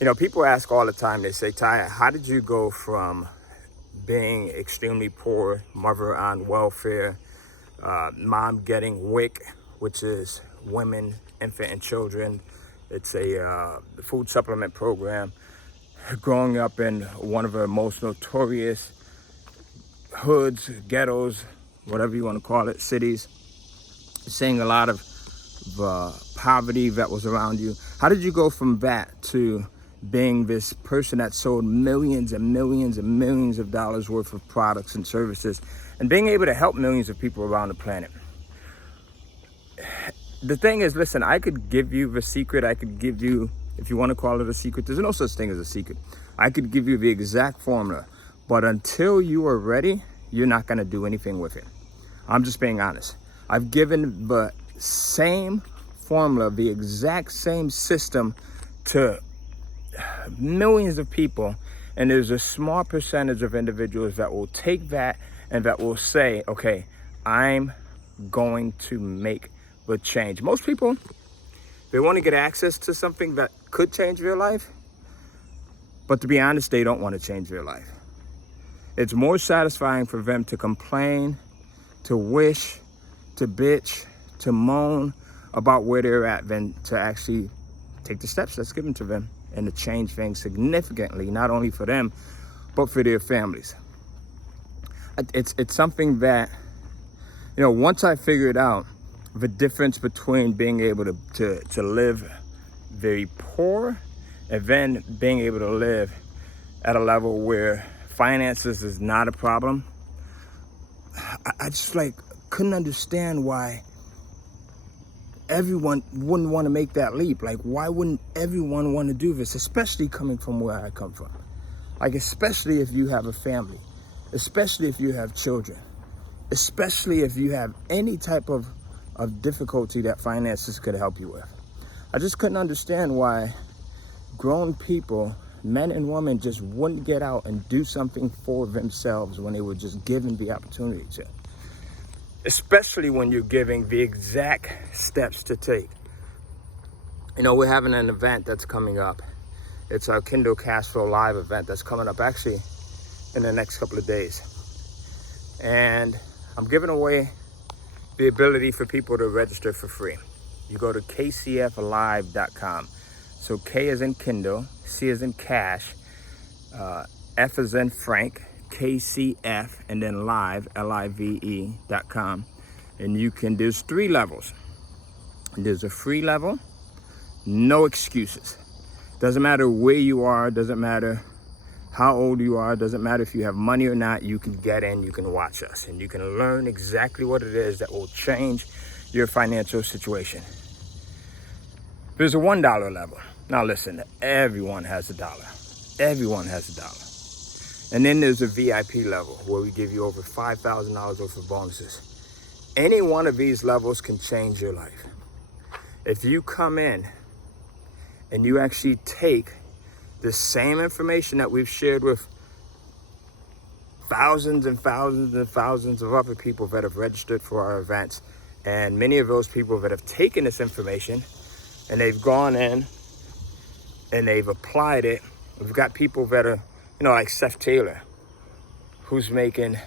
You know, people ask all the time, they say, Ty, how did you go from being extremely poor, mother on welfare, mom getting WIC, which is women, infant, and children. It's a food supplement program. Growing up in one of the most notorious hoods, ghettos, whatever you want to call it, cities, seeing a lot of poverty that was around you. How did you go from that to being this person that sold millions and millions and millions of dollars worth of products and services and being able to help millions of people around the planet? The thing is, listen, I could give you the secret. I could give you, if you want to call it a secret, there's no such thing as a secret. I could give you the exact formula, but until you are ready, you're not going to do anything with it. I'm just being honest. I've given the same formula, the exact same system to millions of people, and there's a small percentage of individuals that will take that and that will say, okay, I'm going to make the change. Most people, they want to get access to something that could change their life, but to be honest, they don't want to change their life. It's more satisfying for them to complain, to wish, to bitch, to moan about where they're at than to actually take the steps that's given to them and to change things significantly, not only for them, but for their families. It's something that, you know, once I figured out the difference between being able to live very poor and then being able to live at a level where finances is not a problem, I just couldn't understand why everyone wouldn't want to make that leap. Like, why wouldn't everyone want to do this, especially coming from where I come from? Like, especially if you have a family, especially if you have children, especially if you have any type of difficulty that finances could help you with. I just couldn't understand why grown people, men and women, just wouldn't get out and do something for themselves when they were just given the opportunity to. Especially when you're giving the exact steps to take. You know, we're having an event that's coming up. It's our Kindle Cashflow Live event that's coming up actually in the next couple of days. And I'm giving away the ability for people to register for free. You go to kcflive.com. So K as in Kindle, C as in Cash, F as in Frank, KCF, and then live, live.com. And there's 3 levels. There's a free level, no excuses. Doesn't matter where you are, doesn't matter how old you are, doesn't matter if you have money or not, you can get in, you can watch us, and you can learn exactly what it is that will change your financial situation. There's a $1 level. Now listen, everyone has $1. Everyone has $1. And then there's a VIP level where we give you over $5,000 worth of bonuses. Any one of these levels can change your life. If you come in and you actually take the same information that we've shared with thousands and thousands and thousands of other people that have registered for our events, and many of those people that have taken this information and they've gone in and they've applied it. We've got people that are, you know, like Seth Taylor, who's making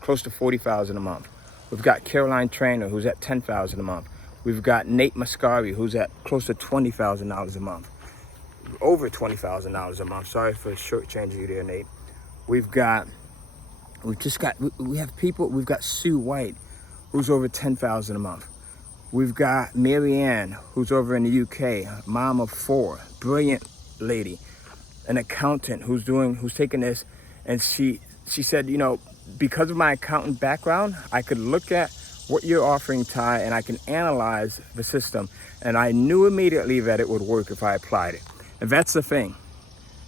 close to $40,000 a month. We've got Caroline Trainer, who's at $10,000 a month. We've got Nate Mascari, who's at close to $20,000 a month. Over $20,000 a month. Sorry for shortchanging you there, Nate. We've got Sue White, who's over $10,000 a month. We've got Marianne, who's over in the UK, mom of 4, brilliant lady, an accountant who's taking this, and she said, you know, because of my accountant background, I could look at what you're offering, Ty, and I can analyze the system, and I knew immediately that it would work if I applied it. And that's the thing.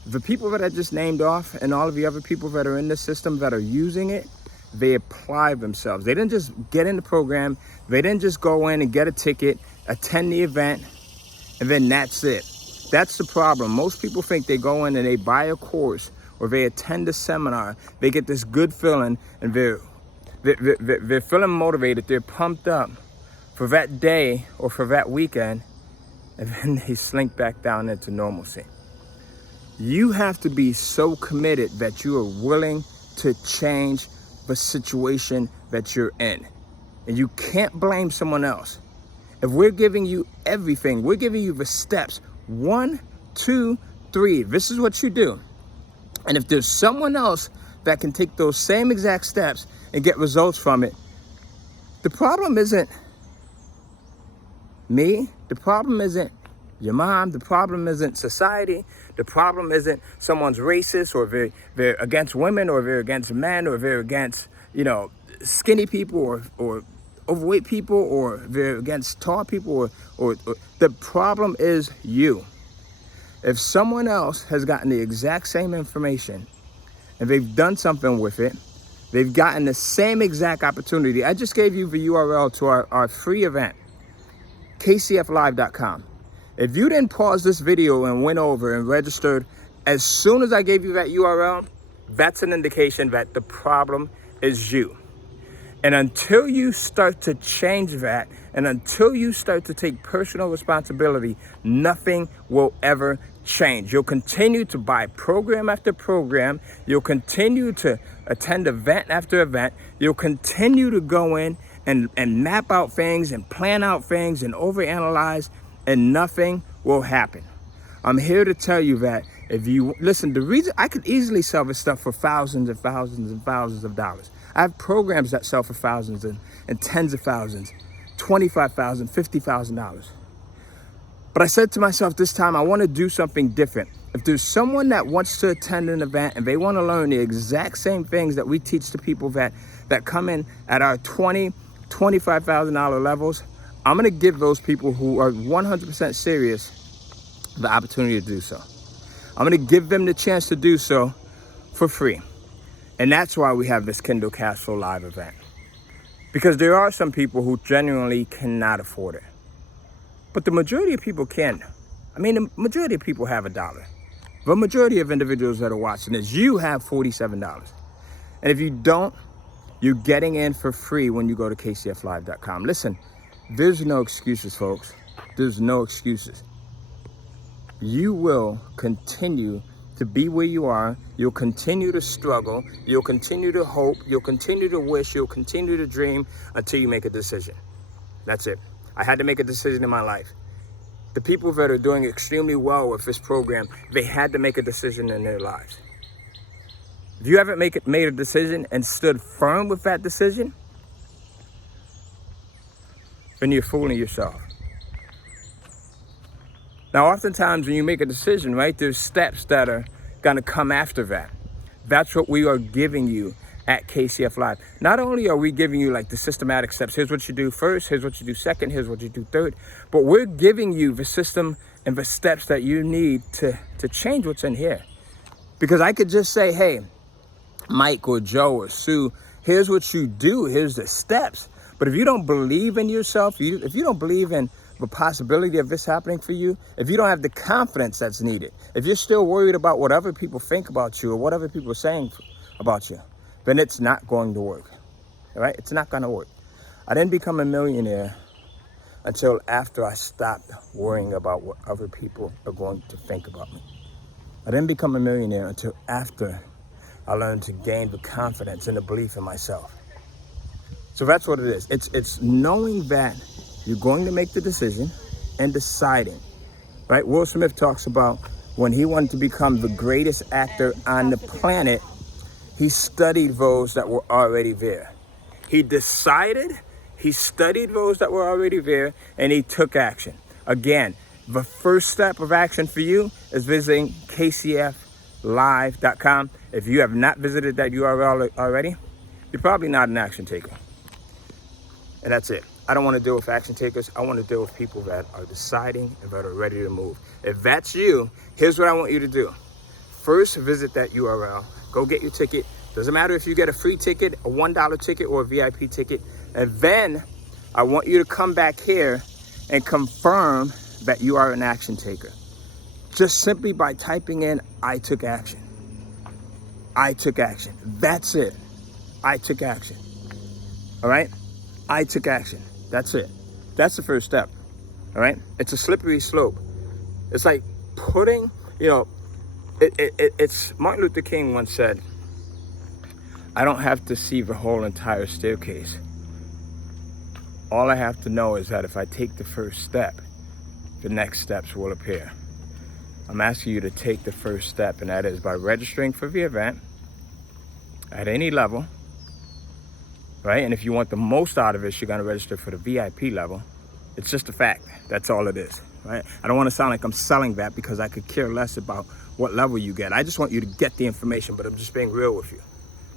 The people that I just named off and all of the other people that are in the system that are using it, they apply themselves. They didn't just get in the program. They didn't just go in and get a ticket, attend the event, and then that's it. That's the problem. Most people think they go in and they buy a course or they attend a seminar. They get this good feeling and they're feeling motivated. They're pumped up for that day or for that weekend, and then they slink back down into normalcy. You have to be so committed that you are willing to change the situation that you're in. And you can't blame someone else. If we're giving you everything, we're giving you the steps. 1, 2, 3. This is what you do. And if there's someone else that can take those same exact steps and get results from it, the problem isn't me. The problem isn't your mom. The problem isn't society. The problem isn't someone's racist, or they're against women, or they're against men, or they're against, skinny people, or overweight people, or they're against tall people, or the problem is you. If someone else has gotten the exact same information and they've done something with it, they've gotten the same exact opportunity. I just gave you the URL to our free event, kcflive.com. If you didn't pause this video and went over and registered as soon as I gave you that URL, that's an indication that the problem is you. And until you start to change that, and until you start to take personal responsibility, nothing will ever change. You'll continue to buy program after program. You'll continue to attend event after event. You'll continue to go in and map out things and plan out things and overanalyze, and nothing will happen. I'm here to tell you that if you listen, the reason I could easily sell this stuff for thousands and thousands and thousands of dollars. I have programs that sell for thousands and tens of thousands, $25,000, $50,000. But I said to myself this time, I want to do something different. If there's someone that wants to attend an event and they want to learn the exact same things that we teach to people that come in at our $20,000, $25,000 levels, I'm going to give those people who are 100% serious the opportunity to do so. I'm going to give them the chance to do so for free. And that's why we have this Kindle Cashflow Live event. Because there are some people who genuinely cannot afford it. But the majority of people can. I mean, the majority of people have $1. The majority of individuals that are watching this, you have $47. And if you don't, you're getting in for free when you go to kcflive.com. Listen, there's no excuses, folks. There's no excuses. You will continue to be where you are. You'll continue to struggle. You'll continue to hope. You'll continue to wish. You'll continue to dream until you make a decision. That's it. I had to make a decision in my life. The people that are doing extremely well with this program, they had to make a decision in their lives. If you haven't made a decision and stood firm with that decision, then you're fooling yourself. Now, oftentimes when you make a decision, right, there's steps that are going to come after that. That's what we are giving you at KCF Live. Not only are we giving you like the systematic steps, here's what you do first, here's what you do second, here's what you do third, but we're giving you the system and the steps that you need to change what's in here. Because I could just say, hey, Mike or Joe or Sue, here's what you do, here's the steps. But if you don't believe in yourself, if you don't believe in the possibility of this happening for you, if you don't have the confidence that's needed, if you're still worried about what other people think about you or what other people are saying about you, then it's not going to work, all right? It's not gonna work. I didn't become a millionaire until after I stopped worrying about what other people are going to think about me. I didn't become a millionaire until after I learned to gain the confidence and the belief in myself. So that's what it is. It's knowing that you're going to make the decision and deciding, right? Will Smith talks about when he wanted to become the greatest actor on the planet, he studied those that were already there. He decided, he studied those that were already there, and he took action. Again, the first step of action for you is visiting kcflive.com. If you have not visited that URL already, you're probably not an action taker. And that's it. I don't want to deal with action takers. I want to deal with people that are deciding and that are ready to move. If that's you, here's what I want you to do. First, visit that URL. Go get your ticket. Doesn't matter if you get a free ticket, a $1 ticket, or a VIP ticket. And then I want you to come back here and confirm that you are an action taker. Just simply by typing in, I took action. I took action. That's it. I took action. All right? I took action. That's it. That's the first step. All right? It's a slippery slope. It's like putting, It's Martin Luther King once said, I don't have to see the whole entire staircase. All I have to know is that if I take the first step, the next steps will appear. I'm asking you to take the first step, and that is by registering for the event at any level, right? And if you want the most out of it, you're gonna register for the VIP level. It's just a fact. That's all it is, right? I don't want to sound like I'm selling that, because I could care less about what level you get. I just want you to get the information, but I'm just being real with you.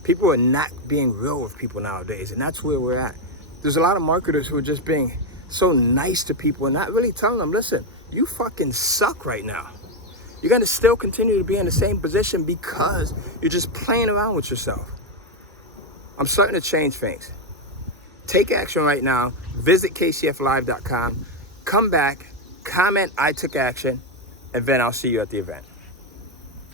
People are not being real with people nowadays, and that's where we're at. There's a lot of marketers who are just being so nice to people and not really telling them, listen, you fucking suck right now. You're gonna still continue to be in the same position because you're just playing around with yourself. I'm starting to change things. Take action right now. Visit kcflive.com. Come back, comment I took action, and then I'll see you at the event.